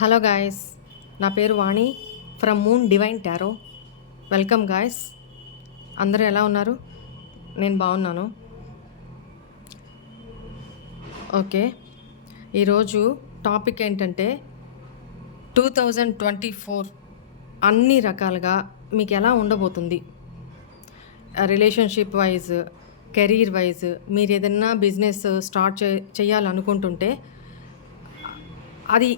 Hello guys, నా పేరు Vani from Moon Divine Tarot. Welcome guys. అందరూ ఎలా ఉన్నారు? నేను బాగున్నాను. ఓకే, ఈరోజు టాపిక్ ఏంటంటే 2024 అన్ని రకాలుగా మీకు ఎలా ఉండబోతుంది, రిలేషన్షిప్ వైజ్, కెరీర్ వైజ్. మీరు ఏదైనా బిజినెస్ స్టార్ట్ చేయాలనుకుంటుంటే అది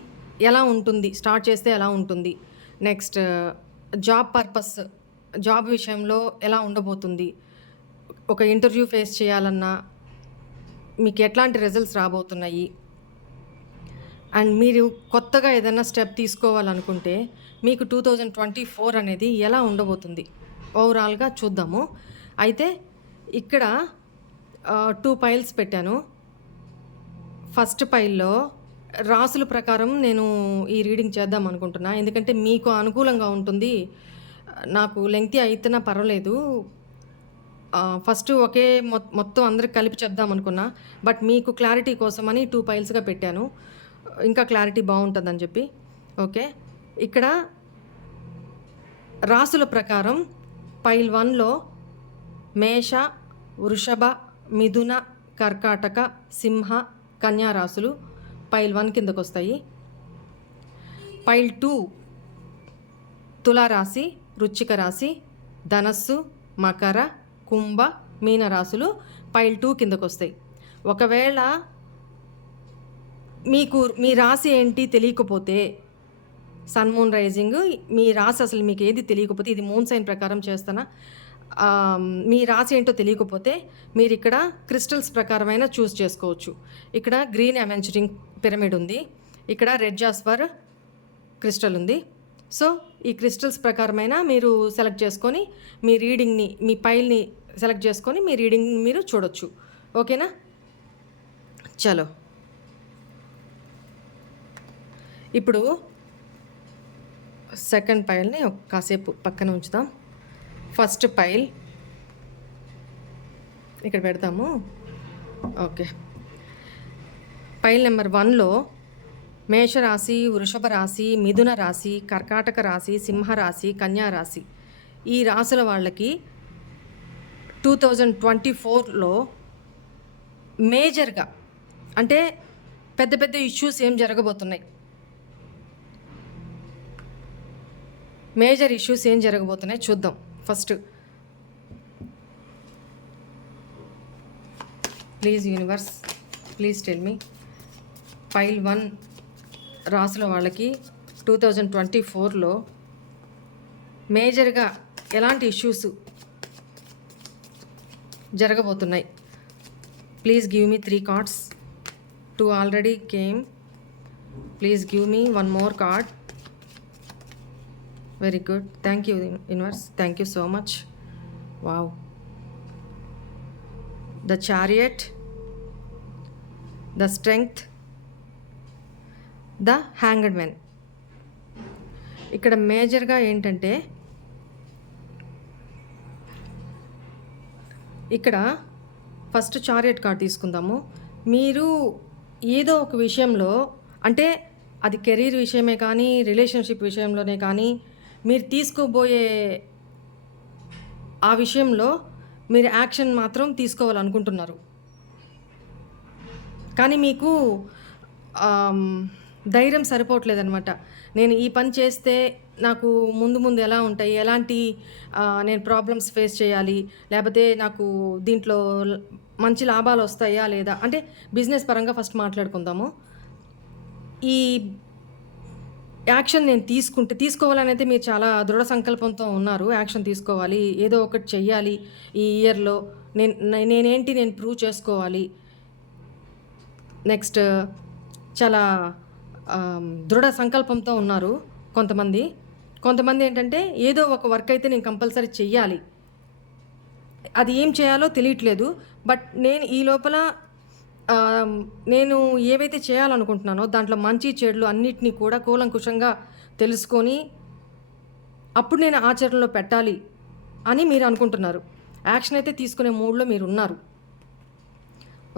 ఎలా ఉంటుంది, స్టార్ట్ చేస్తే ఎలా ఉంటుంది, నెక్స్ట్ జాబ్ పర్పస్, జాబ్ విషయంలో ఎలా ఉండబోతుంది, ఒక ఇంటర్వ్యూ ఫేస్ చేయాలన్నా మీకు ఎట్లాంటి రిజల్ట్స్ రాబోతున్నాయి, అండ్ మీరు కొత్తగా ఏదైనా స్టెప్ తీసుకోవాలనుకుంటే మీకు 2024 అనేది ఎలా ఉండబోతుంది ఓవరాల్గా చూద్దాము. అయితే ఇక్కడ 2 పైల్స్ పెట్టాను. ఫస్ట్ పైల్లో రాసుల ప్రకారం నేను ఈ రీడింగ్ చేద్దాం అనుకుంటున్నా, ఎందుకంటే మీకు అనుకూలంగా ఉంటుంది. నాకు లెంగ్తీ అయితేనా పర్వాలేదు. ఫస్ట్ ఒకే మొత్తం అందరికి కలిపి చెప్దాం అనుకున్నా, బట్ మీకు క్లారిటీ కోసమని 2 పైల్స్గా పెట్టాను, ఇంకా క్లారిటీ బాగుంటుందని చెప్పి. ఓకే, ఇక్కడ రాసుల ప్రకారం పైల్ 1లో మేష, వృషభ, మిథున, కర్కాటక, సింహ, కన్యా రాసులు పైల్ 1 కిందకు వస్తాయి. పైల్ 2 తులారాశి, వృశ్చిక రాశి, ధనస్సు, మకర, కుంభ, మీన రాశులు పైల్ 2 కిందకు వస్తాయి. ఒకవేళ మీకు మీ రాశి ఏంటి తెలియకపోతే, సన్ మూన్ రైజింగ్ మీ రాశి అసలు మీకు ఏది తెలియకపోతే, ఇది మూన్ సైన్ ప్రకారం చేస్తానా, మీ రాశి ఏంటో తెలియకపోతే మీరు ఇక్కడ క్రిస్టల్స్ ప్రకారమైన చూస్ చేసుకోవచ్చు. ఇక్కడ గ్రీన్ అవెంచరింగ్ పిరమిడ్ ఉంది, ఇక్కడ రెడ్ జాస్పర్ క్రిస్టల్ ఉంది. సో ఈ క్రిస్టల్స్ ప్రకారమైన మీరు సెలెక్ట్ చేసుకొని మీ రీడింగ్ని, మీ పైల్ని సెలెక్ట్ చేసుకొని మీ రీడింగ్ని మీరు చూడొచ్చు. ఓకేనా? చలో, ఇప్పుడు సెకండ్ పైల్ని కాసేపు పక్కన ఉంచుదాం. ఫస్ట్ పైల్ ఇక్కడ పెడతాము. ఓకే, పైల్ నెంబర్ 1లో మేషరాశి, వృషభ రాశి, మిథున రాశి, కర్కాటక రాశి, సింహరాశి, కన్యా రాశి. ఈ రాశుల వాళ్ళకి 2024లో మేజర్గా అంటే పెద్ద పెద్ద ఇష్యూస్ ఏం జరగబోతున్నాయి, మేజర్ ఇష్యూస్ ఏం జరగబోతున్నాయి చూద్దాం. First please universe, please tell me pile 1 రాసుల వాళ్ళకి 2024లో మేజర్గా ఎలాంటి ఇష్యూస్ జరగబోతున్నాయి. Please give me 3 cards. 2 already came. Please give me 1 more card. Very good. Thank you, universe. Thank you so much. Wow. The Chariot, the Strength, the Hanged Man. ఇక్కడ మేజర్గా ఏంటంటే, ఇక్కడ first chariot card తీసుకుందాము. మీరు ఏదో ఒక విషయంలో, అంటే అది కెరీర్ విషయమే కానీ, రిలేషన్షిప్ విషయంలోనే కానీ, మీరు తీసుకోబోయే ఆ విషయంలో మీరు యాక్షన్ మాత్రం తీసుకోవాలనుకుంటున్నారు, కానీ మీకు ధైర్యం సరిపోవట్లేదనమాట. నేను ఈ పని చేస్తే నాకు ముందు ముందు ఎలా ఉంటాయి, ఎలాంటి నేను ప్రాబ్లమ్స్ ఫేస్ చేయాలి, లేకపోతే నాకు దీంట్లో మంచి లాభాలు వస్తాయా లేదా, అంటే బిజినెస్ పరంగా ఫస్ట్ మాట్లాడుకుందాము. ఈ యాక్షన్ నేను తీసుకోవాలని అయితే మీరు చాలా దృఢ సంకల్పంతో ఉన్నారు. యాక్షన్ తీసుకోవాలి, ఏదో ఒకటి చెయ్యాలి ఈ ఇయర్లో, నేను ప్రూవ్ చేసుకోవాలి. నెక్స్ట్ చాలా దృఢ సంకల్పంతో ఉన్నారు కొంతమంది ఏంటంటే ఏదో ఒక వర్క్ అయితే నేను కంపల్సరీ చెయ్యాలి, అది ఏం చేయాలో తెలియట్లేదు. బట్ నేను ఈ లోపల నేను ఏవైతే చేయాలనుకుంటున్నానో దాంట్లో మంచి చెడులు అన్నిటినీ కూడా కూలంకుషంగా తెలుసుకొని అప్పుడు నేను ఆచరణలో పెట్టాలి అని మీరు అనుకుంటున్నారు. యాక్షన్ అయితే తీసుకునే మూడ్లో మీరు ఉన్నారు.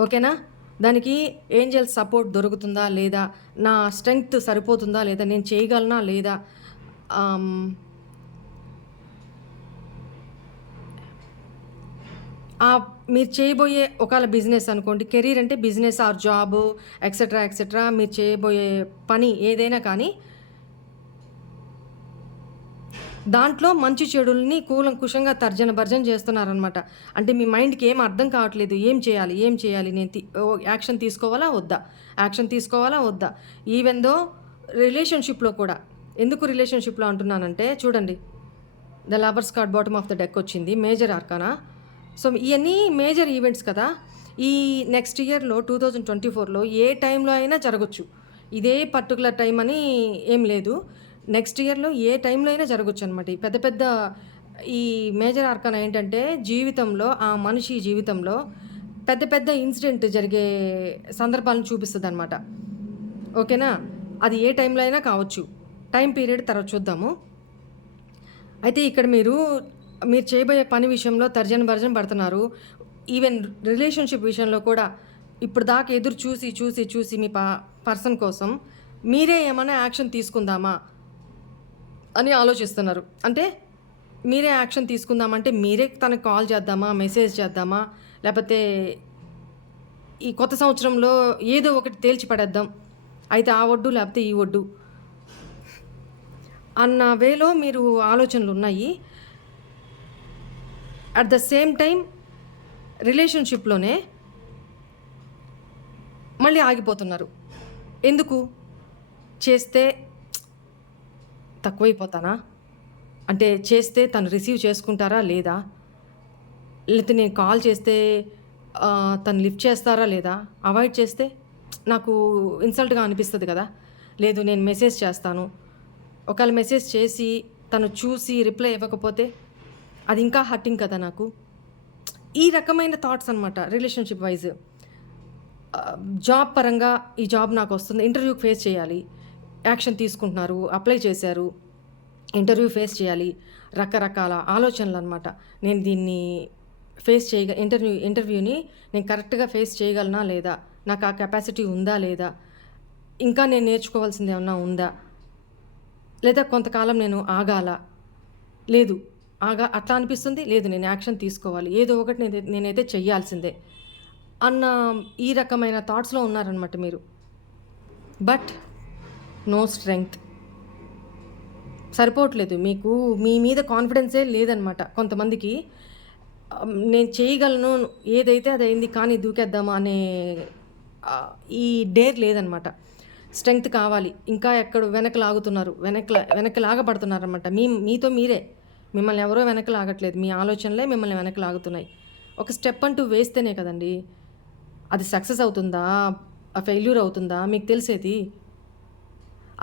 ఓకేనా? దానికి ఏంజెల్ సపోర్ట్ దొరుకుతుందా లేదా, నా స్ట్రెంగ్త్ సరిపోతుందా లేదా, నేను చేయగలనా లేదా, ఆమ్, ఆ మీరు చేయబోయే ఒకవేళ బిజినెస్ అనుకోండి, కెరీర్ అంటే business are job etcetera etcetera, మీరు చేయబోయే పని ఏదైనా కానీ దాంట్లో మంచి చెడుల్ని కూలంకుషంగా తర్జన భర్జన చేస్తున్నారనమాట. అంటే మీ మైండ్‌కి ఏం అర్థం కావట్లేదు. ఏం చేయాలి? ఏం చేయాలి? నేను యాక్షన్ తీసుకోవాలా? వద్దా? యాక్షన్ తీసుకోవాలా? వద్దా? ఈవెన్ దో రిలేషన్‌షిప్‌లో కూడా. ఎందుకు రిలేషన్‌షిప్‌లో అంటున్నానంటే చూడండి. The lovers card bottom of the deck వచ్చింది. Major arcana. సో, ఇయన్నీ మేజర్ ఈవెంట్స్ కదా! ఈ నెక్స్ట్ ఇయర్‌లో 2024లో ఏ టైంలో అయినా జరగొచ్చు. ఇదే పర్టిక్యులర్ టైం అని ఏం లేదు. నెక్స్ట్ ఇయర్‌లో ఏ టైంలో అయినా జరగొచ్చనమాట. ఈ పెద్ద పెద్ద ఈ మేజర్ ఆర్కానా ఏంటంటే జీవితంలో, ఆ మనిషి జీవితంలో పెద్ద పెద్ద ఇన్సిడెంట్ జరిగే సందర్భాలను చూపిస్తదనమాట. ఓకేనా? అది ఏ టైంలో అయినా కావచ్చు. టైం పీరియడ్ తర్వాత చూద్దాము. అయితే ఇక్కడ మీరు చేయబోయే పని విషయంలో తర్జన భర్జన పడుతున్నారు. ఈవెన్ రిలేషన్‌షిప్ విషయంలో కూడా ఇప్పుడు దాకా ఎదురు చూసి, చూసి, చూసి మీ పర్సన్ కోసం మీరే ఏమన్నా యాక్షన్ తీసుకుందామా అని ఆలోచిస్తున్నారు. అంటే మీరే యాక్షన్ తీసుకుందామంటే మీరే తనకి కాల్ చేద్దామా? మెసేజ్ చేద్దామా? లేపోతే ఈ కొత్త సంవత్సరంలో ఏదో ఒకటి తేల్చి పడేద్దాం. అయితే ఆ ఒడ్డు లేపోతే ఈ ఒడ్డు అన్న వేలో మీరు ఆలోచనలున్నాయి. అట్ ద సేమ్ టైం రిలేషన్‌షిప్‌లోనే మళ్ళీ ఆగిపోతున్నారు. ఎందుకు? చేస్తే తక్కువైపోతానా? అంటే చేస్తే తను రిసీవ్ చేసుకుంటారా లేదా? లేతే నేను కాల్ చేస్తే తను లిఫ్ట్ చేస్తారా లేదా? అవాయిడ్ చేస్తే నాకు ఇన్సల్ట్‌గా అనిపిస్తది కదా! లేదు నేను మెసేజ్ చేస్తాను. ఒకవేళ మెసేజ్ చేసి తను చూసి రిప్లై ఇవ్వకపోతే అది ఇంకా హర్టింగ్ కదా నాకు. ఈ రకమైన థాట్స్ అనమాట రిలేషన్‌షిప్ వైస్. జాబ్ పరంగా ఈ జాబ్ నాకొస్తుంది. ఇంటర్వ్యూకి ఫేస్ చేయాలి. యాక్షన్ తీసుకుంటున్నారు. అప్లై చేశారు. ఇంటర్వ్యూ ఫేస్ చేయాలి. రకరకాల ఆలోచనలనమాట. నేను దీన్ని ఫేస్ ఇంటర్వ్యూని నేను కరెక్ట్‌గా ఫేస్ చేయగలనా లేదా? నాకు ఆ కెపాసిటీ ఉందా లేదా? ఇంకా నేను నేర్చుకోవాల్సింది ఏమన్నా ఉందా? లేదా కొంతకాలం నేను ఆగాలా? లేదు. అట్లా అనిపిస్తుంది. లేదు నేను యాక్షన్ తీసుకోవాలి. ఏదో ఒకటి నేనైతే చెయ్యాల్సిందే అన్న ఈ రకమైన థాట్స్‌లో ఉన్నారనమాట మీరు. But no strength. సరిపోవట్లేదు. మీకు మీ మీద కాన్ఫిడెన్సే లేదనమాట కొంతమందికి. నేను చేయగలను, ఏదైతే అదయింది కానీ దూకేద్దామా అనే ఈ డేర్ లేదనమాట. స్ట్రెంగ్త్ కావాలి. ఇంకా ఎక్కడో వెనక్కి లాగుతున్నారు. వెనక్కి లాగబడుతున్నారనమాట. మీతో మీరే. మిమ్మల్ని ఎవరో వెనక్కి లాగట్లేదు. మీ ఆలోచనలే మిమ్మల్ని వెనక్కి లాగుతున్నాయి. ఒక స్టెప్ అంటూ వేస్తేనే కదండీ! అది సక్సెస్ అవుతుందా? ఫెయిల్యూర్ అవుతుందా? మీకు తెలిసేది.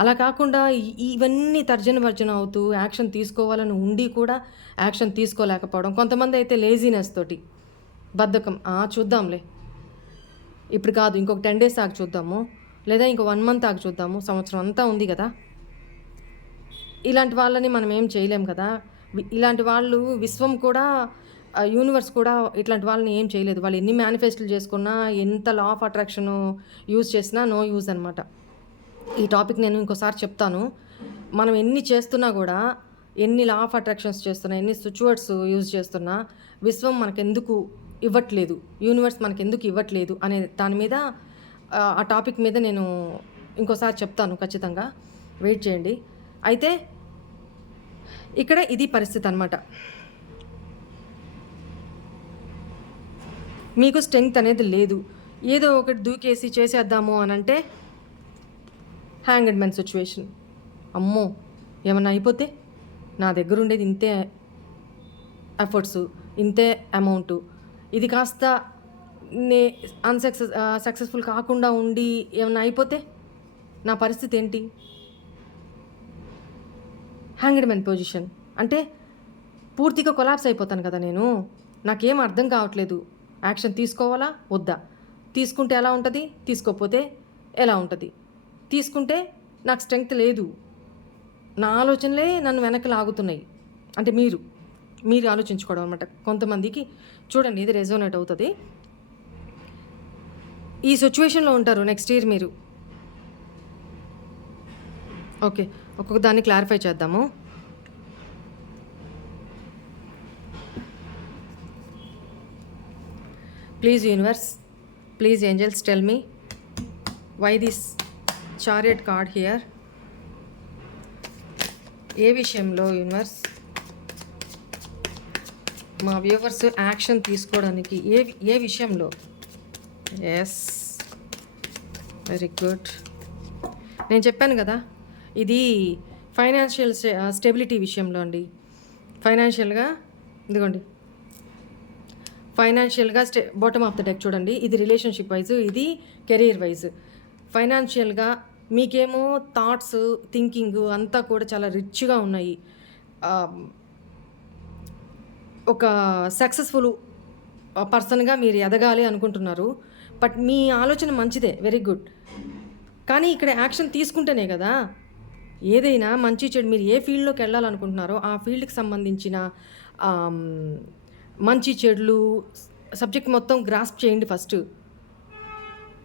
అలా కాకుండా ఇవన్నీ తర్జన భర్జన అవుతూ యాక్షన్ తీసుకోవాలని ఉండి కూడా యాక్షన్ తీసుకోలేకపోవడం. కొంతమందయితే లేజీనెస్ తోటి, బద్ధకం. చూద్దాంలే. ఇప్పుడు కాదు ఇంకొక 10 డేస్ ఆగి చూద్దాము. లేదా ఇంకో 1 మంత్ ఆగి చూద్దాము. సంవత్సరం అంతా ఉంది గదా! ఇలాంటి వాళ్ళని మనం ఏం చేయలేం కదా! ఇలాంటి వాళ్ళు విశ్వం కూడా యూనివర్స్ కూడా ఇట్లాంటి వాళ్ళని ఏం చేయలేదు. వాళ్ళు ఎన్ని మేనిఫెస్టోలు చేసుకున్నా, ఎంత లా ఆఫ్ అట్రాక్షను యూజ్ చేసినా నో యూజ్ అనమాట. ఈ టాపిక్ నేను ఇంకోసారి చెప్తాను. మనం ఎన్ని చేస్తున్నా గూడా, ఎన్ని లా ఆఫ్ అట్రాక్షన్స్ చేస్తున్నా, ఎన్ని స్విచ్ వర్డ్స్ యూజ్ చేస్తున్నా, విశ్వం మనకెందుకు ఇవ్వట్లేదు, యూనివర్స్ మనకెందుకు ఇవ్వట్లేదు అనే దాని మీద ఆ టాపిక్ మీద నేను ఇంకోసారి చెప్తాను ఖచ్చితంగా. వెయిట్ చేయండి. అయితే ఇక్కడ ఇది పరిస్థితి అనమాట. మీకు స్ట్రెంగ్త్ అనేది లేదు. ఏదో ఒకటి దూకేసి చేసేద్దాము అనంటే హ్యాంగ్డ్ మ్యాన్ సిచ్యువేషన్. అమ్మో! ఏమన్నా అయిపోతే? నా దగ్గర ఉండేది ఇంతే ఎఫర్ట్సు, ఇంతే అమౌంటు. ఇది కాస్త నే సక్సెస్‌ఫుల్ కాకుండా ఉండి ఏమన్నా అయిపోతే? నా పరిస్థితి ఏంటి? Hanged man position. అంటే పూర్తిగా కొలాప్స్ అయిపోతాను కదా నేను. నాకేం అర్థం కావట్లేదు. యాక్షన్ తీసుకోవాలా? వద్దా? తీసుకుంటే ఎలా ఉంటది? తీసుకోకపోతే ఎలా ఉంటది? తీసుకుంటే నాకు స్ట్రెంగ్త్ లేదు. నా ఆలోచనలే నన్ను వెనక్కి లాగుతున్నాయి. అంటే మీరు ఆలోచించుకోవడం అనమాట. కొంతమందికి చూడండి ఇది రెజోనేట్ అవుతది. ఈ సిచ్యువేషన్లో ఉంటారు నెక్స్ట్ ఇయర్ మీరు. ఓకే, ఒక్కొక్క దాన్ని క్లారిఫై చేద్దాము. Please universe, please angels, tell me why this chariot card here. ఏ విషయంలో యూనివర్స్ మా వ్యూవర్స్ యాక్షన్ తీసుకోవడానికి ఏ విషయంలో? Yes, very good. నేను చెప్పాను కదా, ఇది ఫైనాన్షియల్ స్టెబిలిటీ విషయంలో అండి. ఫైనాన్షియల్గా ఇదిగోండి, ఫైనాన్షియల్గా బాటమ్ ఆఫ్ ద డెక్ చూడండి. ఇది రిలేషన్షిప్ వైజ్, ఇది కెరీర్ వైజ్. ఫైనాన్షియల్గా మీకేమో థాట్స్, థింకింగ్ అంతా కూడా చాలా రిచ్గా ఉన్నాయి. ఒక సక్సెస్ఫుల్ పర్సన్గా మీరు ఎదగాలి అనుకుంటున్నారు. బట్ మీ ఆలోచన మంచిదే, వెరీ గుడ్. కానీ ఇక్కడ యాక్షన్ తీసుకుంటేనే కదా ఏదైనా మంచి చెడు, మీరు ఏ ఫీల్డ్లోకి వెళ్ళాలనుకుంటున్నారో ఆ ఫీల్డ్కి సంబంధించిన మంచి చెడులు సబ్జెక్ట్ మొత్తం గ్రాస్ప్ చేయండి ఫస్ట్.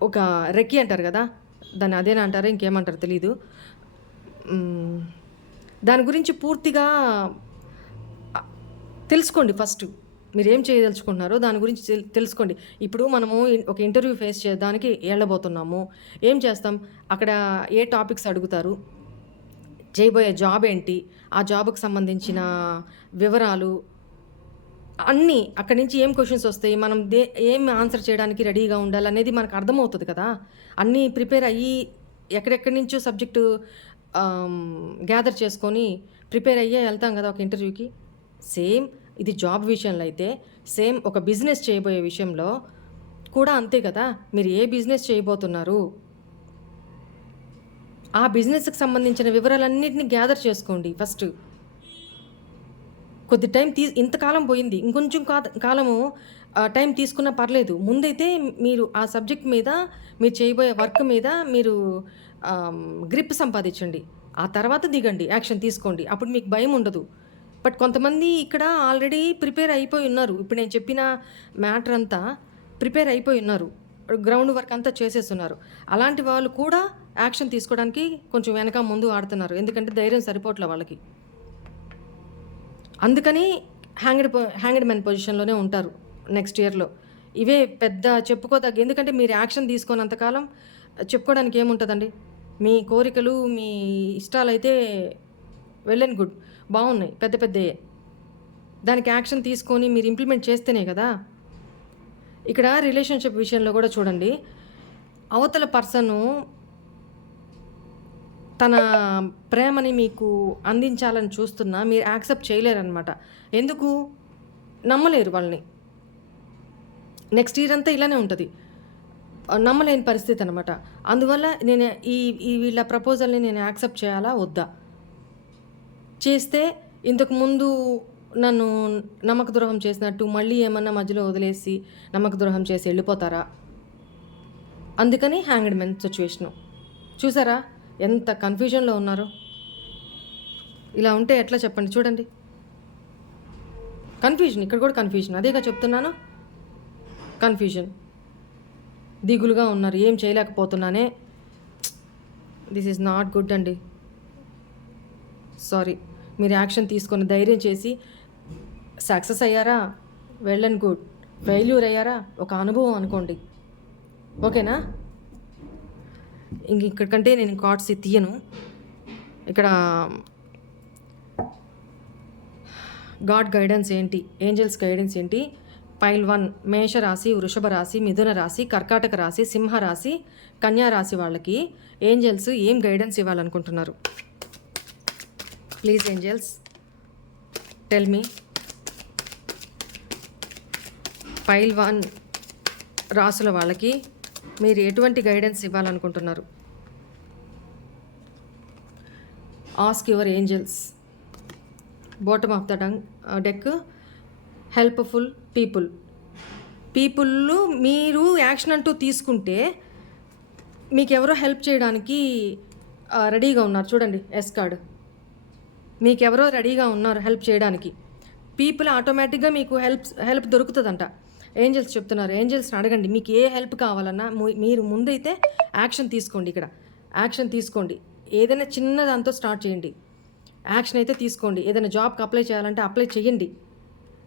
ఒక రెక్కి అంటారు కదా, దాన్ని అదేనా అంటారా ఇంకేమంటారు తెలీదు. దాని గురించి పూర్తిగా తెలుసుకోండి ఫస్ట్. మీరు ఏం చేయదలుచుకుంటున్నారో దాని గురించి తెలుసుకోండి. ఇప్పుడు మనము ఒక ఇంటర్వ్యూ ఫేస్ చేయడానికి వెళ్ళబోతున్నాము. ఏం చేస్తాం అక్కడ? ఏ టాపిక్స్ అడుగుతారు, చేయబోయే జాబ్ ఏంటి, ఆ జాబ్కి సంబంధించిన వివరాలు అన్నీ, అక్కడి నుంచి ఏం క్వశ్చన్స్ వస్తాయి, మనం ఏం ఆన్సర్ చేయడానికి రెడీగా ఉండాలి అనేది మనకు అర్థమవుతుంది కదా. అన్నీ ప్రిపేర్ అయ్యి ఎక్కడెక్కడి నుంచో సబ్జెక్టు గ్యాదర్ చేసుకొని ప్రిపేర్ అయ్యే వెళ్తాం కదా ఒక ఇంటర్వ్యూకి. సేమ్ ఇది జాబ్ విషయంలో అయితే, సేమ్ ఒక బిజినెస్ చేయబోయే విషయంలో కూడా అంతే కదా. మీరు ఏ బిజినెస్ చేయబోతున్నారు, ఆ బిజినెస్కి సంబంధించిన వివరాలన్నింటినీ గ్యాదర్ చేసుకోండి ఫస్ట్. కొద్ది టైం ఇంతకాలం పోయింది, ఇంకొంచెం కాలము టైం తీసుకున్నా పర్లేదు. ముందైతే మీరు ఆ సబ్జెక్ట్ మీద, మీరు చేయబోయే వర్క్ మీద మీరు గ్రిప్ సంపాదించండి. ఆ తర్వాత దిగండి, యాక్షన్ తీసుకోండి. అప్పుడు మీకు భయం ఉండదు. బట్ కొంతమంది ఇక్కడ ఆల్రెడీ ప్రిపేర్ అయిపోయి ఉన్నారు. ఇప్పుడు నేను చెప్పిన మ్యాటర్ అంతా ప్రిపేర్ అయిపోయి ఉన్నారు, గ్రౌండ్ వర్క్ అంతా చేసేస్తున్నారు. అలాంటి వాళ్ళు కూడా యాక్షన్ తీసుకోవడానికి కొంచెం వెనక ముందు ఆడుతున్నారు, ఎందుకంటే ధైర్యం సరిపోవట్లే వాళ్ళకి. అందుకని హ్యాంగ్డ్ మ్యాన్ పొజిషన్లోనే ఉంటారు నెక్స్ట్ ఇయర్లో. ఇవే పెద్ద చెప్పుకోదగ్గ, ఎందుకంటే మీరు యాక్షన్ తీసుకున్నంతకాలం చెప్పుకోవడానికి ఏముంటుందండి. మీ కోరికలు, మీ ఇష్టాలు అయితే వెల్ అండ్ గుడ్, బాగున్నాయి, పెద్ద పెద్దయే. దానికి యాక్షన్ తీసుకొని మీరు ఇంప్లిమెంట్ చేస్తేనే కదా. ఇక్కడ రిలేషన్షిప్ విషయంలో కూడా చూడండి, అవతల పర్సను తన ప్రేమని మీకు అందించాలని చూస్తున్నా మీరు యాక్సెప్ట్ చేయలేరనమాట. ఎందుకు? నమ్మలేరు వాళ్ళని. నెక్స్ట్ ఇయర్ అంతా ఇలానే ఉంటుంది, నమ్మలేని పరిస్థితి అనమాట. అందువల్ల నేను ఈ వీళ్ళ ప్రపోజల్ని నేను యాక్సెప్ట్ చేయాలా వద్దా? చేస్తే ఇంతకుముందు నన్ను నమ్మక ద్రోహం చేసినట్టు మళ్ళీ ఏమన్నా మధ్యలో వదిలేసి నమ్మక ద్రోహం చేసి వెళ్ళిపోతారా? అందుకని హ్యాంగ్డ్ మ్యాన్ సిచ్యువేషను. చూసారా ఎంత కన్ఫ్యూజన్లో ఉన్నారో? ఇలా ఉంటే ఎట్లా చెప్పండి? చూడండి, కన్ఫ్యూజన్, ఇక్కడ కూడా కన్ఫ్యూజన్, అదేగా చెప్తున్నాను, కన్ఫ్యూజన్. దిగులుగా ఉన్నారు, ఏం చేయలేకపోతున్నానే. దిస్ ఈజ్ నాట్ గుడ్ అండి. సారీ. మీరు యాక్షన్ తీసుకొని ధైర్యం చేసి సక్సెస్ అయ్యారా, వెల్ అండ్ గుడ్. ఫెయిల్యూర్ అయ్యారా, ఒక అనుభవం అనుకోండి, ఓకేనా? ఇక్కడికంటే నేను కార్డ్స్ తీయను. ఇక్కడ గాడ్ గైడెన్స్ ఏంటి, ఏంజల్స్ గైడెన్స్ ఏంటి? పైల్ 1 మేషరాశి, వృషభ రాశి, మిథున రాశి, కర్కాటక రాశి, సింహ రాశి, కన్యా రాశి వాళ్ళకి ఏంజల్స్ ఏం గైడెన్స్ ఇవ్వాలనుకుంటున్నారు? Please angels tell me. Pile 1 రాసుల వాళ్ళకి మీరు ఎటువంటి గైడెన్స్ ఇవ్వాలనుకుంటున్నారు? Ask your angels. Bottom of the deck helpful people. మీరు యాక్షన్ అంటూ తీసుకుంటే మీకు ఎవరో హెల్ప్ చేయడానికి రెడీగా ఉన్నారు. చూడండి ఎస్ కార్డ్, మీకు ఎవరో రెడీగా ఉన్నారు హెల్ప్ చేయడానికి. పీపుల్ ఆటోమేటిక్గా మీకు హెల్ప్ దొరుకుతుందంట. ఏంజెల్స్ చెప్తున్నారు, ఏంజెల్స్ని అడగండి. మీకు ఏ హెల్ప్ కావాలన్నా మీరు ముందైతే యాక్షన్ తీసుకోండి. ఇక్కడ యాక్షన్ తీసుకోండి. ఏదైనా చిన్న దాంతో స్టార్ట్ చేయండి. యాక్షన్ అయితే తీసుకోండి. ఏదైనా జాబ్కి అప్లై చేయాలంటే అప్లై చేయండి.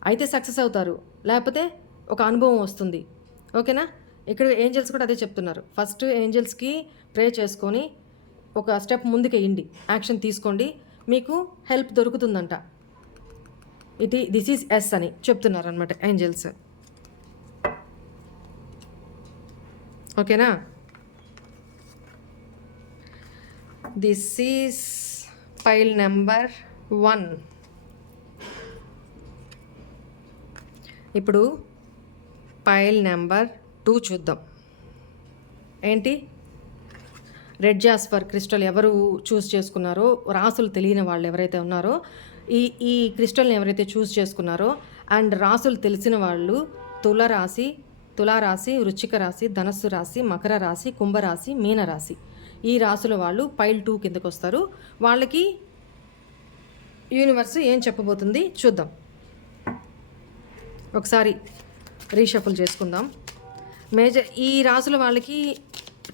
అయితే సక్సెస్ అవుతారు, లేకపోతే ఒక అనుభవం వస్తుంది. ఓకేనా? ఇక్కడ ఏంజల్స్ కూడా అదే చెప్తున్నారు. ఫస్ట్ ఏంజల్స్కి ప్రే చేసుకొని ఒక స్టెప్ ముందుకు వేయండి, యాక్షన్ తీసుకోండి, మీకు హెల్ప్ దొరుకుతుందంట. దిస్ ఈజ్ ఎస్ అని చెప్తున్నారు అనమాట ఏంజల్స్. ఓకేనా? This is pile number 1. ఇప్పుడు పైల్ నెంబర్ 2 చూద్దాం. ఏంటి? రెడ్ జాస్పర్ క్రిస్టల్ ఎవరు చూస్ చేసుకున్నారో, రాసులు తెలియని వాళ్ళు ఎవరైతే ఉన్నారో, ఈ క్రిస్టల్ని ఎవరైతే చూస్ చేసుకున్నారో అండ్ రాసులు తెలిసిన వాళ్ళు తులారాశి, వృశ్చిక రాశి, ధనస్సు రాశి, మకర రాశి, కుంభరాశి, మీనరాశి, ఈ రాసుల వాళ్ళు పైల్ 2 కిందకు వస్తారు. వాళ్ళకి యూనివర్స్ ఏం చెప్పబోతుంది చూద్దాం. ఒకసారి రీషఫుల్ చేసుకుందాం. ఈ రాసుల వాళ్ళకి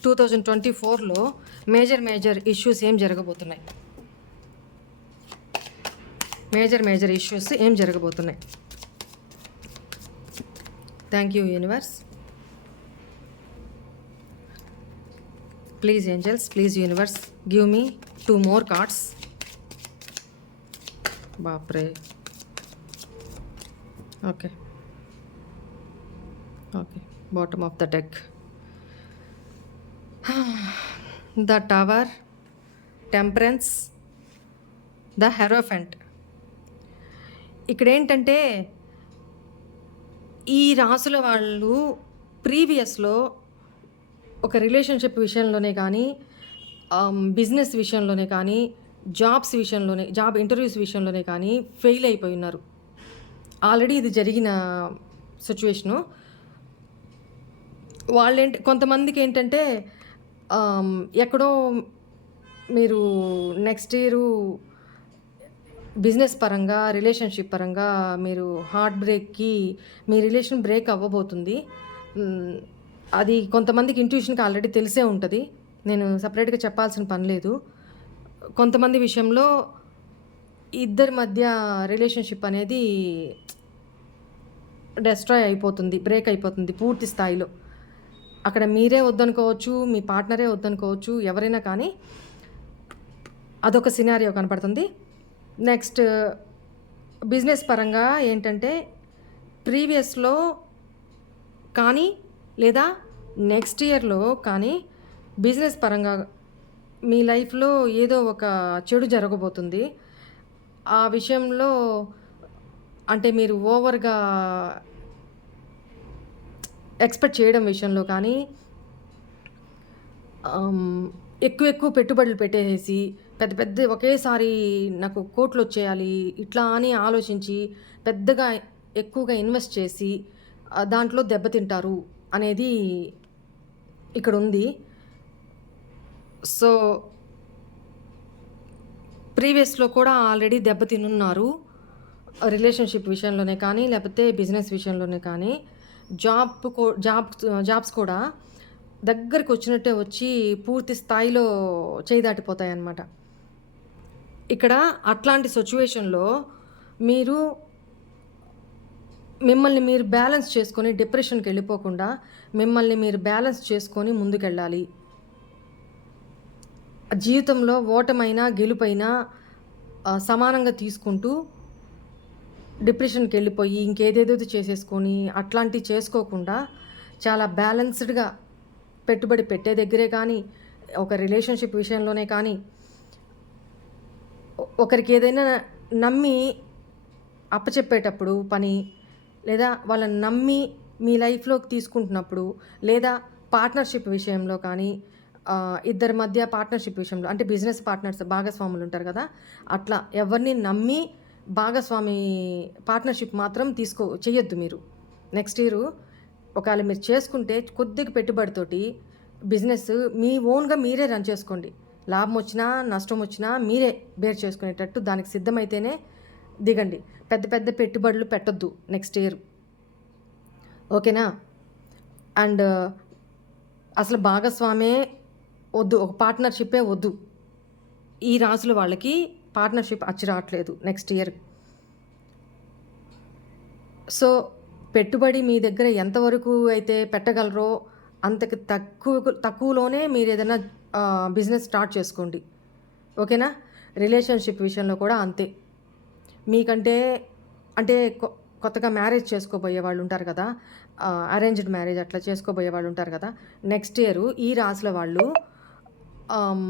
2024లో మేజర్ ఇష్యూస్ ఏం జరగబోతున్నాయి? మేజర్ ఇష్యూస్ ఏం జరగబోతున్నాయి? Thank you universe. Please angels, please universe, give me 2 more cards. బాప్రే. Okay, bottom of the deck. The tower, temperance, the hierophant. ఇక్కడ ఏంటంటే ఈ రాసుల వాళ్ళు ప్రీవియస్లో ఒక రిలేషన్షిప్ విషయంలోనే కానీ, బిజినెస్ విషయంలోనే కానీ, జాబ్ ఇంటర్వ్యూస్ విషయంలోనే కానీ ఫెయిల్ అయిపోయి ఉన్నారు. ఆల్రెడీ ఇది జరిగిన సిచ్యువేషను. కొంతమందికి ఏంటంటే ఎక్కడో మీరు నెక్స్ట్ ఇయర్ బిజినెస్ పరంగా, రిలేషన్షిప్ పరంగా మీరు హార్ట్ బ్రేక్కి, మీ రిలేషన్ బ్రేక్ అవ్వబోతుంది. అది కొంతమందికి ఇంట్యూషన్కి ఆల్రెడీ తెలిసే ఉంటుంది. నేను సపరేట్గా చెప్పాల్సిన పని లేదు. కొంతమంది విషయంలో ఇద్దరి మధ్య రిలేషన్షిప్ అనేది డెస్ట్రాయ్ అయిపోతుంది, బ్రేక్ అయిపోతుంది పూర్తి స్థాయిలో. అక్కడ మీరే వద్దనుకోవచ్చు, మీ పార్ట్నరే వద్దనుకోవచ్చు, ఎవరైనా కానీ అదొక సినారియో కనపడుతుంది. నెక్స్ట్ బిజినెస్ పరంగా ఏంటంటే ప్రీవియస్లో కానీ లేదా నెక్స్ట్ ఇయర్లో కానీ బిజినెస్ పరంగా మీ లైఫ్లో ఏదో ఒక చెడు జరగబోతుంది. ఆ విషయంలో అంటే మీరు ఓవర్గా ఎక్స్పెక్ట్ చేయడం విషయంలో కానీ, ఎక్కువ పెట్టుబడులు పెట్టేసి పెద్ద ఒకేసారి నాకు కోట్లు వచ్చేయాలి ఇట్లా అని ఆలోచించి పెద్దగా ఎక్కువగా ఇన్వెస్ట్ చేసి దాంట్లో దెబ్బతింటారు అనేది ఇక్కడ ఉంది. సో ప్రీవియస్లో కూడా ఆల్రెడీ దెబ్బతినున్నారు, రిలేషన్షిప్ విషయంలోనే కానీ లేకపోతే బిజినెస్ విషయంలోనే కానీ. జాబ్స్ కూడా దగ్గరికి వచ్చినట్టే వచ్చి పూర్తి స్థాయిలో చేయి దాటిపోతాయి అన్నమాట. ఇక్కడ అట్లాంటి సిచ్యువేషన్లో మిమ్మల్ని మీరు బ్యాలెన్స్ చేసుకొని డిప్రెషన్కి వెళ్ళిపోకుండా మిమ్మల్ని మీరు బ్యాలెన్స్ చేసుకొని ముందుకెళ్ళాలి. జీవితంలో ఓటమైనా గెలుపైనా సమానంగా తీసుకుంటూ డిప్రెషన్కి వెళ్ళిపోయి ఇంకేదేదో చేసేసుకొని అట్లాంటివి చేసుకోకుండా చాలా బ్యాలెన్స్డ్గా పెట్టుబడి పెట్టే దగ్గరే కానీ, ఒక రిలేషన్షిప్ విషయంలోనే కానీ, ఒకరికి ఏదైనా నమ్మి అప్పచెప్పేటప్పుడు పని, లేదా వాళ్ళని నమ్మి మీ లైఫ్లోకి తీసుకుంటున్నప్పుడు, లేదా పార్ట్నర్షిప్ విషయంలో కానీ, ఇద్దరి మధ్య పార్ట్నర్షిప్ విషయంలో అంటే బిజినెస్ పార్ట్నర్స్, భాగస్వాములు ఉంటారు కదా, అట్లా ఎవరిని నమ్మి భాగస్వామి పార్ట్నర్షిప్ మాత్రం చెయ్యొద్దు మీరు. నెక్స్ట్ ఇయర్ ఒకవేళ మీరు చేసుకుంటే కొద్దిగా పెట్టుబడితోటి బిజినెస్ మీ ఓన్గా మీరే రన్ చేసుకోండి. లాభం వచ్చినా నష్టం వచ్చినా మీరే బేర్ చేసుకునేటట్టు దానికి సిద్ధమైతేనే దిగండి. పెద్ద పెట్టుబడులు పెట్టొద్దు నెక్స్ట్ ఇయర్. ఓకేనా? అండ్ అసలు భాగస్వామే వద్దు. ఒక పార్ట్నర్‌షిప్పే వద్దు. ఈ రాశుల వాళ్ళకి పార్ట్నర్‌షిప్ అచ్చి రావట్లేదు నెక్స్ట్ ఇయర్. సో, పెట్టుబడి మీ దగ్గర ఎంతవరకు అయితే పెట్టగలరో అంతకి తక్కువలోనే మీరేదైనా బిజినెస్ స్టార్ట్ చేసుకోండి. ఓకేనా? రిలేషన్‌షిప్ విషయంలో కూడా అంతే. మీకంటే అంటే కొత్తగా మ్యారేజ్ చేసుకోబోయే వాళ్ళుంటారు కదా! అరేంజ్డ్ మ్యారేజ్ అట్లా చేసుకోబోయే వాళ్ళుంటారు కదా! నెక్స్ట్ ఇయరు ఈ రాశుల వాళ్ళు ఆహ్,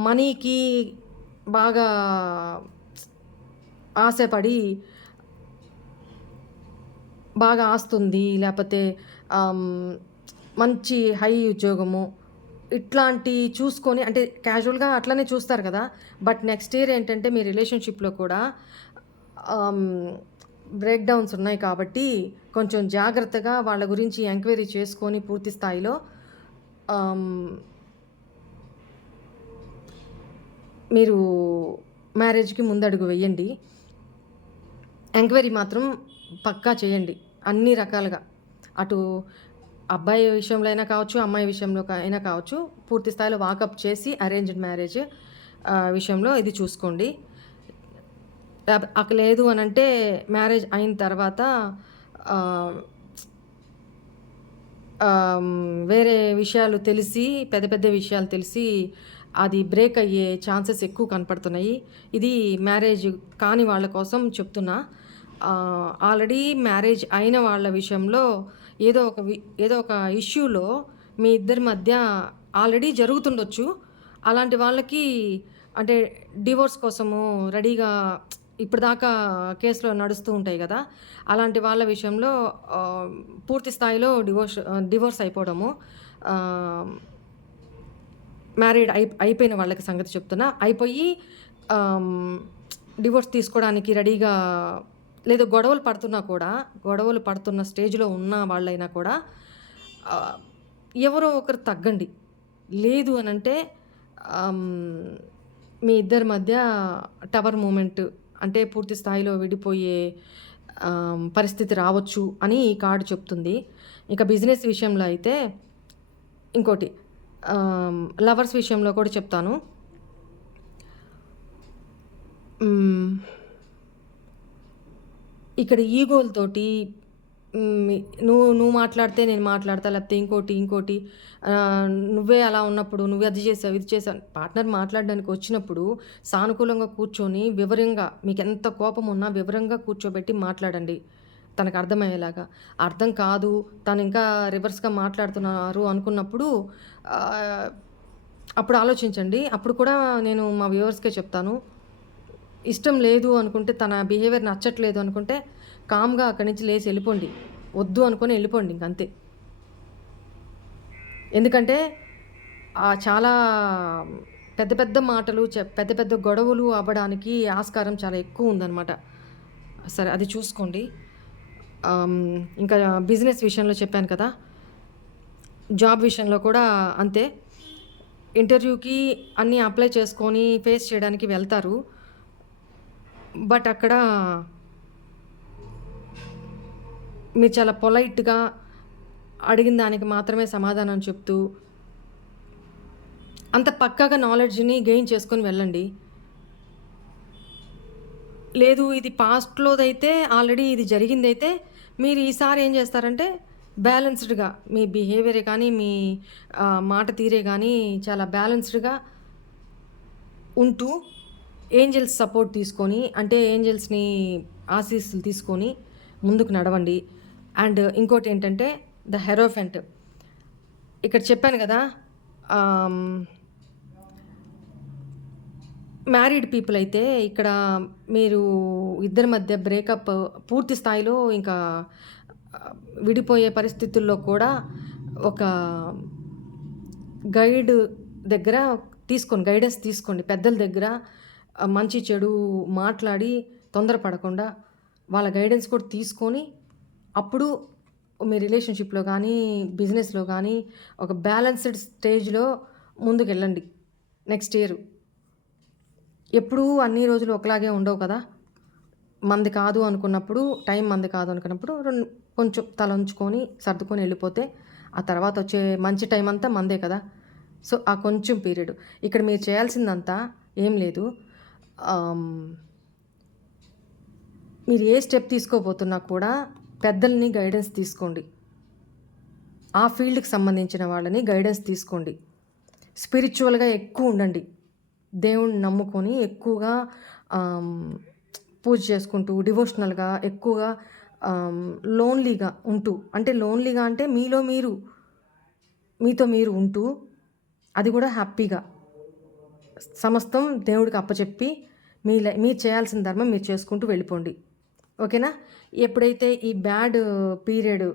మనీకి బాగా ఆశపడి బాగా ఆస్తుంది, లేపోతే ఆహ్, మంచి హై ఉద్యోగము, ఇట్లాంటియి చూసుకొని అంటే క్యాజువల్‌గా అట్లనే చూస్తారు కదా! బట్ నెక్స్ట్ ఇయర్ ఏంటంటే మీ రిలేషన్‌షిప్‌లో కూడా ఆహ్, బ్రేక్ డౌన్స్ ఉన్నాయి కాబట్టి కొంచెం జాగ్రత్తగా వాళ్ళ గురించి ఎంక్వైరీ చేసుకొని పూర్తి స్థాయిలో ఆహ్, మీరు మ్యారేజ్‌కి ముందడుగు వెయ్యండి. ఎంక్వైరీ మాత్రం పక్కా చేయండి. అన్ని రకాలుగా. అటు అబ్బాయి విషయంలో అయినా కావచ్చు, అమ్మాయి విషయంలో అయినా కావచ్చు, పూర్తి స్థాయిలో వాకప్ చేసి అరేంజ్డ్ మ్యారేజ్ విషయంలో ఇది చూసుకోండి. లేదు అనంటే మ్యారేజ్ అయిన తర్వాత ఆహ్, ఆహ్, వేరే విషయాలు తెలిసి పెద్ద పెద్ద విషయాలు తెలిసి అది బ్రేక్ అయ్యే ఛాన్సెస్ ఎక్కువ కనపడుతున్నాయి. ఇది మ్యారేజ్ కాని వాళ్ళ కోసం చెప్తున్నా. ఆల్రెడీ మ్యారేజ్ అయిన వాళ్ళ విషయంలో ఏదో ఒక ఏదో ఒక ఇష్యూలో మీ ఇద్దరి మధ్య ఆల్రెడీ జరుగుతుండొచ్చు. అలాంటి వాళ్ళకి అంటే డివోర్స్ కోసము రెడీగా ఇప్పటిదాకా కేసులు నడుస్తూ ఉంటాయి గదా! అలాంటి వాళ్ళ విషయంలో ఆహ్, పూర్తి స్థాయిలో డివోర్స్ అయిపోవడము. ఆహ్, మ్యారీడ్ అయిపోయిన వాళ్ళకి సంగతి చెప్తున్నా. అయిపోయి ఆహ్, డివోర్స్ తీసుకోవడానికి రెడీగా లేదు గొడవలు పడుతున్న స్టేజ్‌లో ఉన్న వాళ్ళైనా కూడా ఆహ్, ఎవరో ఒకరు తగ్గండి. లేదు అనంటే ఆహ్, మీ ఇద్దరి మధ్య టవర్ మూమెంట్ అంటే పూర్తి స్థాయిలో విడిపోయే పరిస్థితి రావచ్చు అని ఈ కార్డ్ చెప్తుంది. ఇక బిజినెస్ విషయంలో అయితే ఇంకోటి లవర్స్ విషయంలో కూడా చెప్తాను. హ్మ్. ఇక్కడ ఈగోలతోటి హ్మ్. నువ్వు మాట్లాడితే నేను మాట్లాడతా. లేకపోతే ఇంకోటి నువ్వే అలా ఉన్నప్పుడు నువ్వు అది చేసావు, ఇది చేసావు. పార్ట్నర్ మాట్లాడడానికి వచ్చినప్పుడు సానుకూలంగా కూర్చొని వివరంగా మీకెంత కోపమున్నా వివరంగా కూర్చోబెట్టి మాట్లాడండి. తనకు అర్థమయ్యేలాగా. అర్థం కాదు, తను ఇంకా రివర్స్‌గా మాట్లాడుతున్నారు అనుకున్నప్పుడు ఆహ్, అప్పుడు ఆలోచించండి. అప్పుడు కూడా నేను మా వ్యూవర్స్‌కే చెప్తాను. ఇష్టం లేదు అనుకుంటే, తన బిహేవియర్ నచ్చట్లేదు అనుకుంటే, కామ్‌గా అక్కడి నుంచి లేసి ఎళ్ళిపోండి. వద్దు అనుకోని ఎళ్ళిపోండి ఇంకంతే. ఎందుకంటే చాలా పెద్ద పెద్ద మాటలు పెద్ద పెద్ద గొడవలు అవ్వడానికి ఆస్కారం చాలా ఎక్కువుందనమాట. సరే అది చూసుకోండి. ఇంకా బిజినెస్ విషయంలో చెప్పాను కదా! జాబ్ విషయంలో కూడా అంతే. ఇంటర్వ్యూకి అన్నీ అప్లై చేసుకొని ఫేస్ చేయడానికి వెళ్తారు. బట్ అక్కడ మీరు చాలా పొలైట్‌గా అడిగిన దానికి మాత్రమే సమాధానం చెప్తూ, అంత పక్కాగా నాలెడ్జ్‌ని గెయిన్ చేసుకొని వెళ్ళండి. లేదు ఇది పాస్ట్‌లోదైతే ఆల్రెడీ ఇది జరిగిందైతే, మీరు ఈసారి ఏం చేస్తారంటే, బ్యాలెన్స్‌డ్‌గా మీ బిహేవియరే కానీ, మీ మాట తీరే గానీ చాలా బ్యాలెన్స్‌డ్‌గా ఉంటూ, ఏంజెల్స్ సపోర్ట్ తీసుకొని, అంటే ఏంజెల్స్‌ని ఆశీస్సులు తీసుకొని ముందుకు నడవండి. అండ్ ఇంకోటేంటంటే, ద హెరోఫెంట్. ఇక్కడ చెప్పాను గదా! ఆహ్, మ్యారీడ్ పీపుల్ అయితే ఇక్కడ మీరు ఇద్దరి మధ్య బ్రేకప్ పూర్తి స్థాయిలో ఇంకా ఆహ్, విడిపోయే పరిస్థితుల్లో కూడా ఒక గైడ్ దగ్గర గైడెన్స్ తీసుకోండి. పెద్దల దగ్గర మంచి చెడు మాట్లాడి తొందరపడకుండా వాళ్ళ గైడెన్స్ కూడా తీసుకొని అప్పుడు మీ రిలేషన్‌షిప్‌లో గానీ, బిజినెస్‌లో గానీ ఒక బ్యాలెన్స్‌డ్ స్టేజ్‌లో ముందుకెళ్ళండి నెక్స్ట్ ఇయర్. ఎప్పుడూ అన్ని రోజులు ఒకలాగే ఉండవు కదా! మంది కాదు అనుకున్నప్పుడు, టైం మంది కాదు అనుకున్నప్పుడు కొంచెం తల ఉంచుకొని, సర్దుకొని వెళ్ళిపోతే, ఆ తర్వాత వచ్చే మంచి టైం అంతా మందే కదా! సో, ఆ కొంచెం పీరియడ్. ఇక్కడ మీరు చేయాల్సిందంతా ఏం లేదు. ఆహ్, మీరు ఏ స్టెప్ తీసుకోబోతున్నా కూడా పెద్దలని గైడెన్స్ తీసుకోండి. ఆ ఫీల్డ్‌కి సంబంధించిన వాళ్ళని గైడెన్స్ తీసుకోండి. స్పిరిచ్యువల్‌గా ఎక్కువ ఉండండి. దేవుడిని నమ్ముకొని ఎక్కువగా ఆహ్, పూజ చేసుకుంటూ, డివోషనల్‌గా ఎక్కువగా ఆహ్, లోన్‌లీగా ఉంటూ, అంటే లోన్‌లీగా అంటే మీలో మీరు, మీతో మీరు ఉంటూ, అది కూడా హ్యాపీగా సమస్తం దేవుడికి అప్పచెప్పి మీరు చేయాల్సిన ధర్మం మీరు చేసుకుంటూ వెళ్ళిపోండి. ఓకేనా? ఎప్పుడైతే ఈ బ్యాడ్ పీరియడ్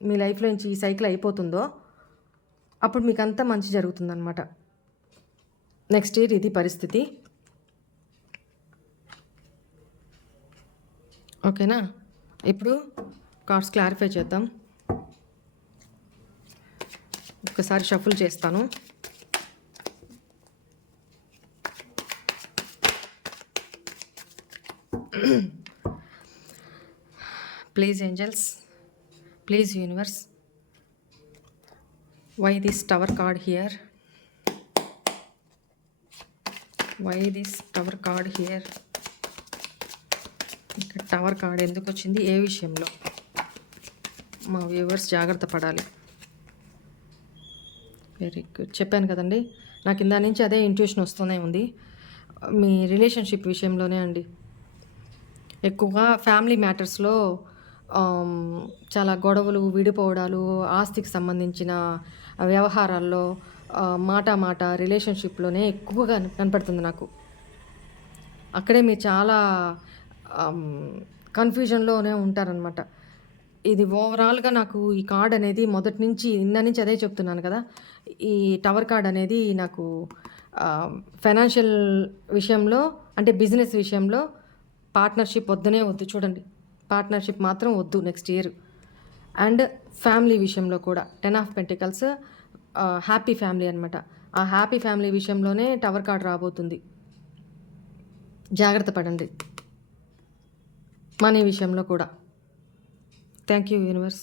మీ లైఫ్‌లో నుంచి ఈ సైకిల్ అయిపోతుందో, అప్పుడు మీకంతా మంచి జరుగుతుందనమాట. నెక్స్ట్ ఇయర్ ఇది పరిస్థితి. ఓకేనా? ఇప్పుడు కార్డ్స్ క్లారిఫై చేద్దాం. ఒక్కసారి షఫుల్ చేస్తాను. Please angels, please universe, why this tower card here? Why this tower card here? ఇక్కడ టవర్ కార్డ్ ఎందుకు వచ్చింది? ఏ విషయంలో? మా వ్యూవర్స్ జాగ్రత్త పడాలి. Very good. చెప్పాను కదండి, నాకు ఇందా నుంచి అదే ఇంట్యూషన్ వస్తూనే ఉంది. మీ రిలేషన్షిప్ విషయంలోనే అండి. ఎక్కువగా ఫ్యామిలీ మ్యాటర్స్లో చాలా గొడవలు, విడిపోవడాలు, ఆస్తికి సంబంధించిన వ్యవహారాల్లో మాట రిలేషన్షిప్లోనే ఎక్కువగా కనపడుతుంది నాకు. అక్కడే మీరు చాలా కన్ఫ్యూజన్లోనే ఉంటారనమాట. ఇది ఓవరాల్గా నాకు ఈ కార్డ్ అనేది మొదటి నుంచి ఇందా నుంచి అదే చెప్తున్నాను కదా, ఈ టవర్ కార్డ్ అనేది నాకు ఫైనాన్షియల్ విషయంలో, అంటే బిజినెస్ విషయంలో పార్ట్నర్షిప్ వద్దనే వద్దు. చూడండి, పార్ట్నర్షిప్ మాత్రం వద్దు నెక్స్ట్ ఇయర్. అండ్ ఫ్యామిలీ విషయంలో కూడా 10 ఆఫ్ పెంటికల్స్, హ్యాపీ ఫ్యామిలీ అనమాట. ఆ హ్యాపీ ఫ్యామిలీ విషయంలోనే టవర్ కార్డ్ రాబోతుంది. జాగ్రత్త పడండి. మనీ విషయంలో కూడా. Thank you universe.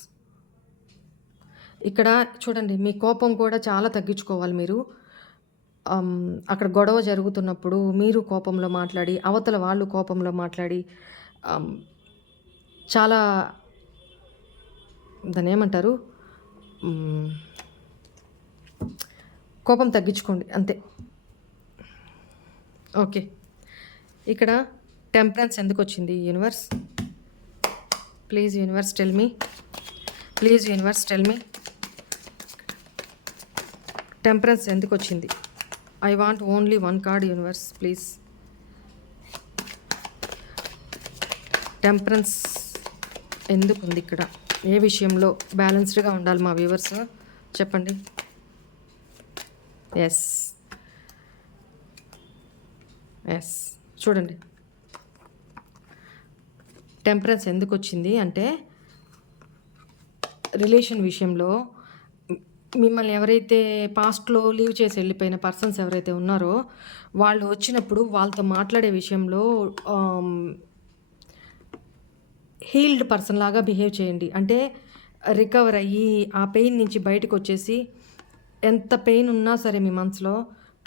ఇక్కడ చూడండి, మీ కోపం కూడా చాలా తగ్గించుకోవాలి మీరు. అక్కడ గొడవ జరుగుతున్నప్పుడు మీరు కోపంలో మాట్లాడి, అవతల వాళ్ళు కోపంలో మాట్లాడి, చాలా దాన్ని ఏమంటారు, కోపం తగ్గించుకోండి అంతే. ఓకే, ఇక్కడ టెంపరెన్స్ ఎందుకు వచ్చింది universe? Please universe tell me, please universe tell me, temperance ఎందుకు వచ్చింది? I want only one card universe please. Temperance ఎందుకు ఉంది ఇక్కడ? ఏ విషయంలో బ్యాలెన్స్డ్గా ఉండాలి మా వ్యూవర్స్? చెప్పండి. ఎస్, ఎస్, చూడండి, టెంపరెన్స్ ఎందుకు వచ్చింది అంటే, రిలేషన్ విషయంలో మిమ్మల్ని ఎవరైతే పాస్ట్లో లీవ్ చేసి వెళ్ళిపోయిన పర్సన్స్ ఎవరైతే ఉన్నారో, వాళ్ళు వచ్చినప్పుడు వాళ్ళతో మాట్లాడే విషయంలో హీల్డ్ పర్సన్ లాగా బిహేవ్ చేయండి. అంటే రికవర్ అయ్యి ఆ పెయిన్ నుంచి బయటకు వచ్చేసి, ఎంత పెయిన్ ఉన్నా సరే మీ మనసులో,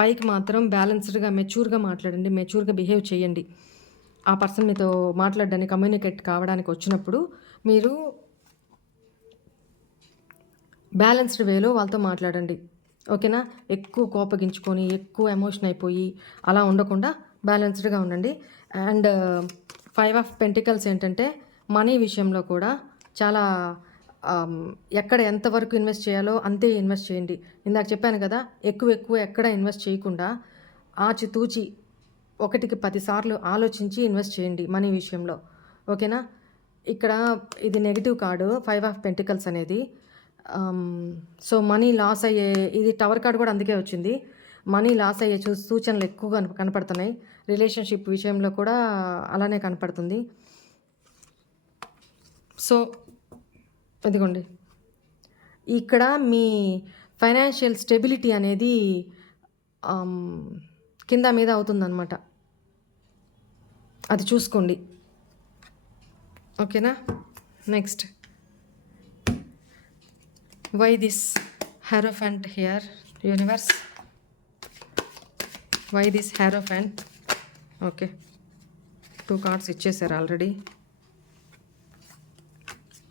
పైకి మాత్రం బ్యాలెన్స్డ్గా మెచ్యూర్గా మాట్లాడండి, మెచ్యూర్గా బిహేవ్ చేయండి. ఆ పర్సన్ మీతో మాట్లాడడానికి, కమ్యూనికేట్ కావడానికి వచ్చినప్పుడు మీరు బ్యాలెన్స్డ్ వేలో వాళ్ళతో మాట్లాడండి. ఓకేనా? ఎక్కువ కోపగించుకొని, ఎక్కువ ఎమోషన్ అయిపోయి అలా ఉండకుండా బ్యాలెన్స్డ్గా ఉండండి. అండ్ 5 ఆఫ్ పెంటికల్స్ ఏంటంటే, మనీ విషయంలో కూడా చాలా ఎక్కడ ఎంతవరకు ఇన్వెస్ట్ చేయాలో అంతే ఇన్వెస్ట్ చేయండి. ఇందాక చెప్పాను కదా, ఎక్కువ ఎక్కడ ఇన్వెస్ట్ చేయకుండా ఆచితూచి 1కి 10 సార్లు ఆలోచించి ఇన్వెస్ట్ చేయండి మనీ విషయంలో. ఓకేనా? ఇక్కడ ఇది నెగిటివ్ కార్డు 5 ఆఫ్ పెంటికల్స్ అనేది. సో మనీ లాస్ అయ్యే, ఇది టవర్ కార్డ్ కూడా అందుకే వచ్చింది. మనీ లాస్ అయ్యే సూచనలు ఎక్కువగా కనపడుతున్నాయి. రిలేషన్షిప్ విషయంలో కూడా అలానే కనపడుతుంది. సో ఇదిగోండి, ఇక్కడ మీ ఫైనాన్షియల్ స్టెబిలిటీ అనేది కింద మీద అవుతుందన్నమాట. అది చూసుకోండి. ఓకేనా. Next, why this hierophant here universe, why this hierophant. Okay, 2 cards ఇచ్చేసారు ఆల్రెడీ.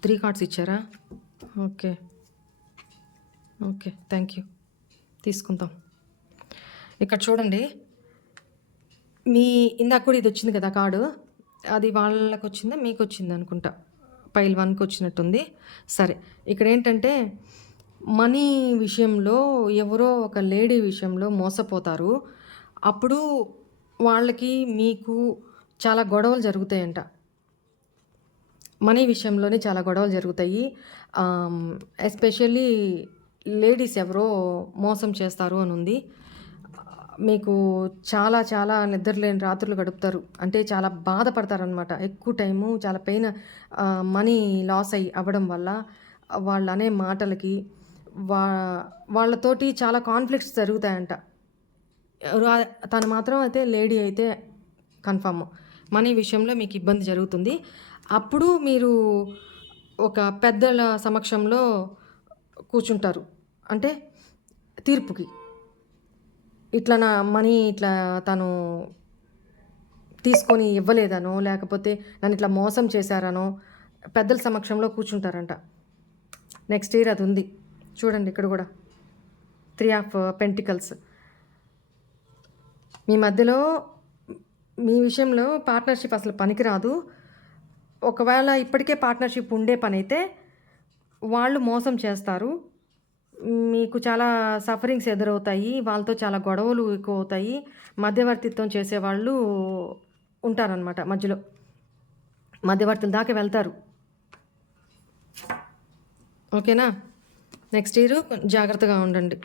3 కార్డ్స్ ఇచ్చారా? Okay okay, thank you. తీసుకుందాం. ఇక్కడ చూడండి, మీ ఇందాక కూడా ఇది వచ్చింది కదా కార్డు, అది వాళ్ళకి వచ్చిందా మీకు వచ్చింది అనుకుంటా, పైల్ 1కి వచ్చినట్టుంది. సరే, ఇక్కడ ఏంటంటే మనీ విషయంలో ఎవరో ఒక లేడీ విషయంలో మోసపోతారు. అప్పుడు వాళ్ళకి మీకు చాలా గొడవలు జరుగుతాయంట. మనీ విషయంలోనే చాలా గొడవలు జరుగుతాయి. ఎస్పెషల్లీ లేడీస్ ఎవరో మోసం చేస్తారు అని ఉంది. మీకు చాలా చాలా నిద్రలేని రాత్రులు గడుపుతారు. అంటే చాలా బాధపడతారనమాట. ఎక్కువ టైము చాలా పెయిన్, మనీ లాస్ అవ్వడం వల్ల వాళ్ళు అనే మాటలకి వాళ్ళతోటి చాలా కాన్ఫ్లిక్ట్స్ జరుగుతాయంట. తను మాత్రం అయితే లేడీ అయితే కన్ఫర్మ్ మనీ విషయంలో మీకు ఇబ్బంది జరుగుతుంది. అప్పుడు మీరు ఒక పెద్దల సమక్షంలో కూర్చుంటారు. అంటే తీర్పుకి, ఇట్లా నా మనీ ఇట్లా తను తీసుకొని ఇవ్వలేదనో, లేకపోతే నన్ను ఇట్లా మోసం చేశారనో పెద్దల సమక్షంలో కూర్చుంటారంట. నెక్స్ట్ ఇయర్ అది ఉంది. చూడండి ఇక్కడ కూడా 3 ఆఫ్ పెంటికల్స్. మీ మధ్యలో మీ విషయంలో పార్ట్నర్షిప్ అసలు పనికిరాదు. ఒకవేళ ఇప్పటికే పార్ట్నర్షిప్ ఉండే పని అయితే వాళ్ళు మోసం చేస్తారు. మీకు చాలా సఫరింగ్స్ ఎదురవుతాయి. వాళ్ళతో చాలా గొడవలు ఎక్కువ అవుతాయి. మధ్యవర్తిత్వం చేసేవాళ్ళు ఉంటారనమాట. మధ్యలో మధ్యవర్తుల దాకా వెళ్తారు. ఓకేనా. నెక్స్ట్ ఇయర్ జాగ్రత్తగా ఉండండి.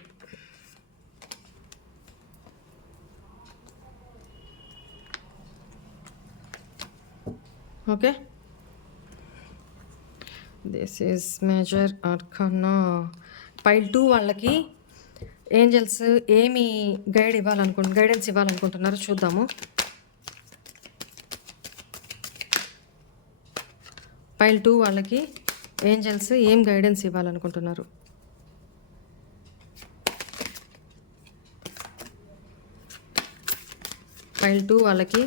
Okay, this is major arcana. Pile 2 వాళ్ళకి ఏంజల్స్ ఏమి గైడెన్స్ ఇవ్వాలనుకుంటున్నారో చూద్దాము. పైల్ 2 వాళ్ళకి ఏంజల్స్ ఏం గైడెన్స్ ఇవ్వాలనుకుంటున్నారు? పైల్ 2 వాళ్ళకి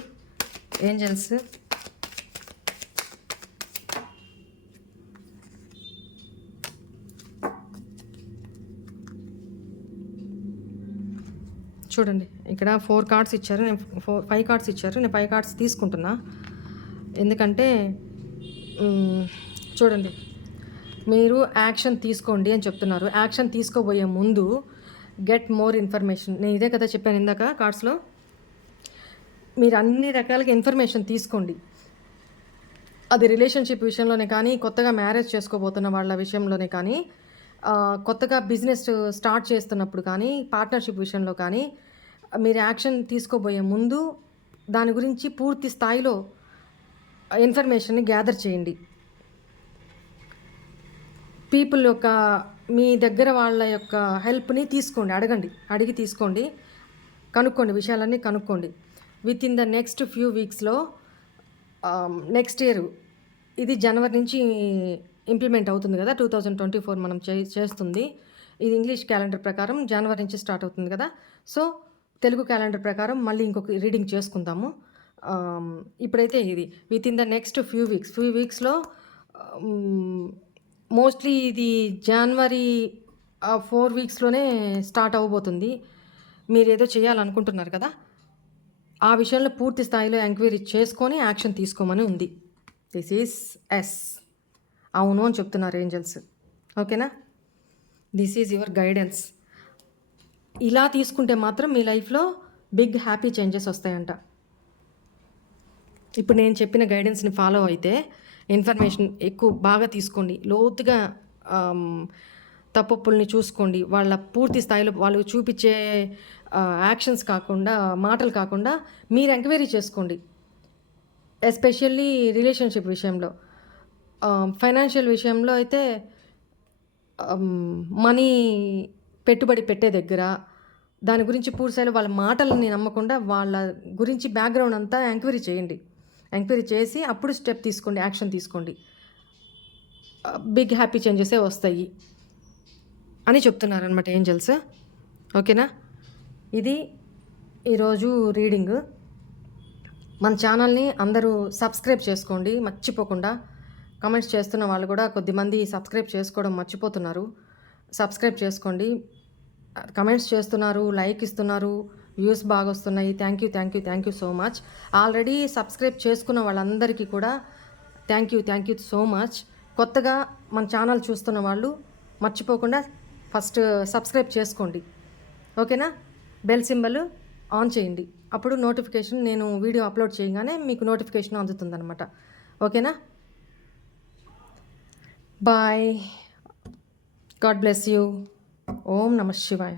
ఏంజల్స్ చూడండి, ఇక్కడ 4 కార్డ్స్ ఇచ్చారు, నేను 5 కార్డ్స్ ఇచ్చారు. నేను 5 కార్డ్స్ తీసుకుంటున్నా. ఎందుకంటే చూడండి, మీరు యాక్షన్ తీసుకోండి అని చెప్తున్నారు. యాక్షన్ తీసుకోబోయే ముందు గెట్ మోర్ ఇన్ఫర్మేషన్. నేను ఇదే కదా చెప్పాను ఇందాక కార్డ్స్లో. మీరు అన్ని రకాలుగా ఇన్ఫర్మేషన్ తీసుకోండి. అది రిలేషన్షిప్ విషయంలోనే కానీ, కొత్తగా మ్యారేజ్ చేసుకోబోతున్న వాళ్ళ విషయంలోనే కానీ, కొత్తగా బిజినెస్ స్టార్ట్ చేస్తున్నప్పుడు కానీ, పార్ట్నర్షిప్ విషయంలో కానీ మీరు యాక్షన్ తీసుకోబోయే ముందు దాని గురించి పూర్తి స్థాయిలో ఇన్ఫర్మేషన్ని గ్యాదర్ చేయండి. పీపుల్ యొక్క, మీ దగ్గర వాళ్ళ యొక్క హెల్ప్ని తీసుకోండి, అడిగి తీసుకోండి, కనుక్కోండి, విషయాలన్నీ కనుక్కోండి. Within the next few వీక్స్లో, నెక్స్ట్ ఇయర్ ఇది జనవరి నుంచి ఇంప్లిమెంట్ అవుతుంది కదా, 2024 మనం చేస్తుంది. ఇది ఇంగ్లీష్ క్యాలెండర్ ప్రకారం జనవరి నుంచి స్టార్ట్ అవుతుంది కదా. సో తెలుగు క్యాలెండర్ ప్రకారం మళ్ళీ ఇంకొక రీడింగ్ చేసుకుందాము. ఇప్పుడైతే ఇది within the next few వీక్స్లో మోస్ట్లీ ఇది జనవరి 4 వీక్స్లోనే స్టార్ట్ అవ్వబోతుంది. మీరు ఏదో చేయాలనుకుంటున్నారు కదా, ఆ విషయంలో పూర్తి స్థాయిలో ఎంక్వైరీ చేసుకొని యాక్షన్ తీసుకోమని ఉంది. దిస్ ఈజ్ ఎస్, అవును అని చెప్తున్నారు ఏంజల్స్. ఓకేనా. This is your guidance. ఇలా తీసుకుంటే మాత్రం మీ లైఫ్లో బిగ్ హ్యాపీ చేంజెస్ వస్తాయంట. ఇప్పుడు నేను చెప్పిన గైడెన్స్ని ఫాలో అయితే, ఇన్ఫర్మేషన్ ఎక్కువ బాగా తీసుకోండి, లోతుగా తప్పుల్ని చూసుకోండి. వాళ్ళ పూర్తి స్థాయిలో వాళ్ళు చూపించే యాక్షన్స్ కాకుండా, మాటలు కాకుండా మీరు ఎంక్వైరీ చేసుకోండి. ఎస్పెషల్లీ రిలేషన్షిప్ విషయంలో. ఫైనాన్షియల్ విషయంలో అయితే మనీ పెట్టుబడి పెట్టే దగ్గర దాని గురించి పూర్తిస్థాయిలో వాళ్ళ మాటలని నమ్మకుండా వాళ్ళ గురించి బ్యాక్గ్రౌండ్ అంతా ఎంక్వైరీ చేయండి. ఎంక్వైరీ చేసి అప్పుడు స్టెప్ తీసుకోండి, యాక్షన్ తీసుకోండి. బిగ్ హ్యాపీ చేంజెసే వస్తాయి అని చెప్తున్నారనమాట ఏంజల్స్. ఓకేనా? ఇది ఈరోజు రీడింగ్. మన ఛానల్ని అందరూ సబ్స్క్రైబ్ చేసుకోండి మర్చిపోకుండా. కామెంట్స్ చేస్తున్న వాళ్ళు కూడా కొద్దిమంది సబ్స్క్రైబ్ చేసుకోవడం మర్చిపోతున్నారు. సబ్స్క్రైబ్ చేసుకోండి. కమెంట్స్ చేస్తున్నారు, లైక్ ఇస్తున్నారు, వ్యూస్ బాగా వస్తున్నాయి. Thank you so much. Already subscribe చేసుకున్న వాళ్ళందరికీ కూడా థ్యాంక్ యూ సో మచ్. కొత్తగా మన ఛానల్ చూస్తున్న వాళ్ళు మర్చిపోకుండా ఫస్ట్ సబ్స్క్రైబ్ చేసుకోండి. ఓకేనా? బెల్ సింబల్ ఆన్ చేయండి. అప్పుడు నోటిఫికేషన్, నేను వీడియో అప్లోడ్ చేయగానే మీకు నోటిఫికేషన్ అందుతుందన్నమాట. ఓకేనా? బాయ్. God bless you. ఓం నమః శివాయ.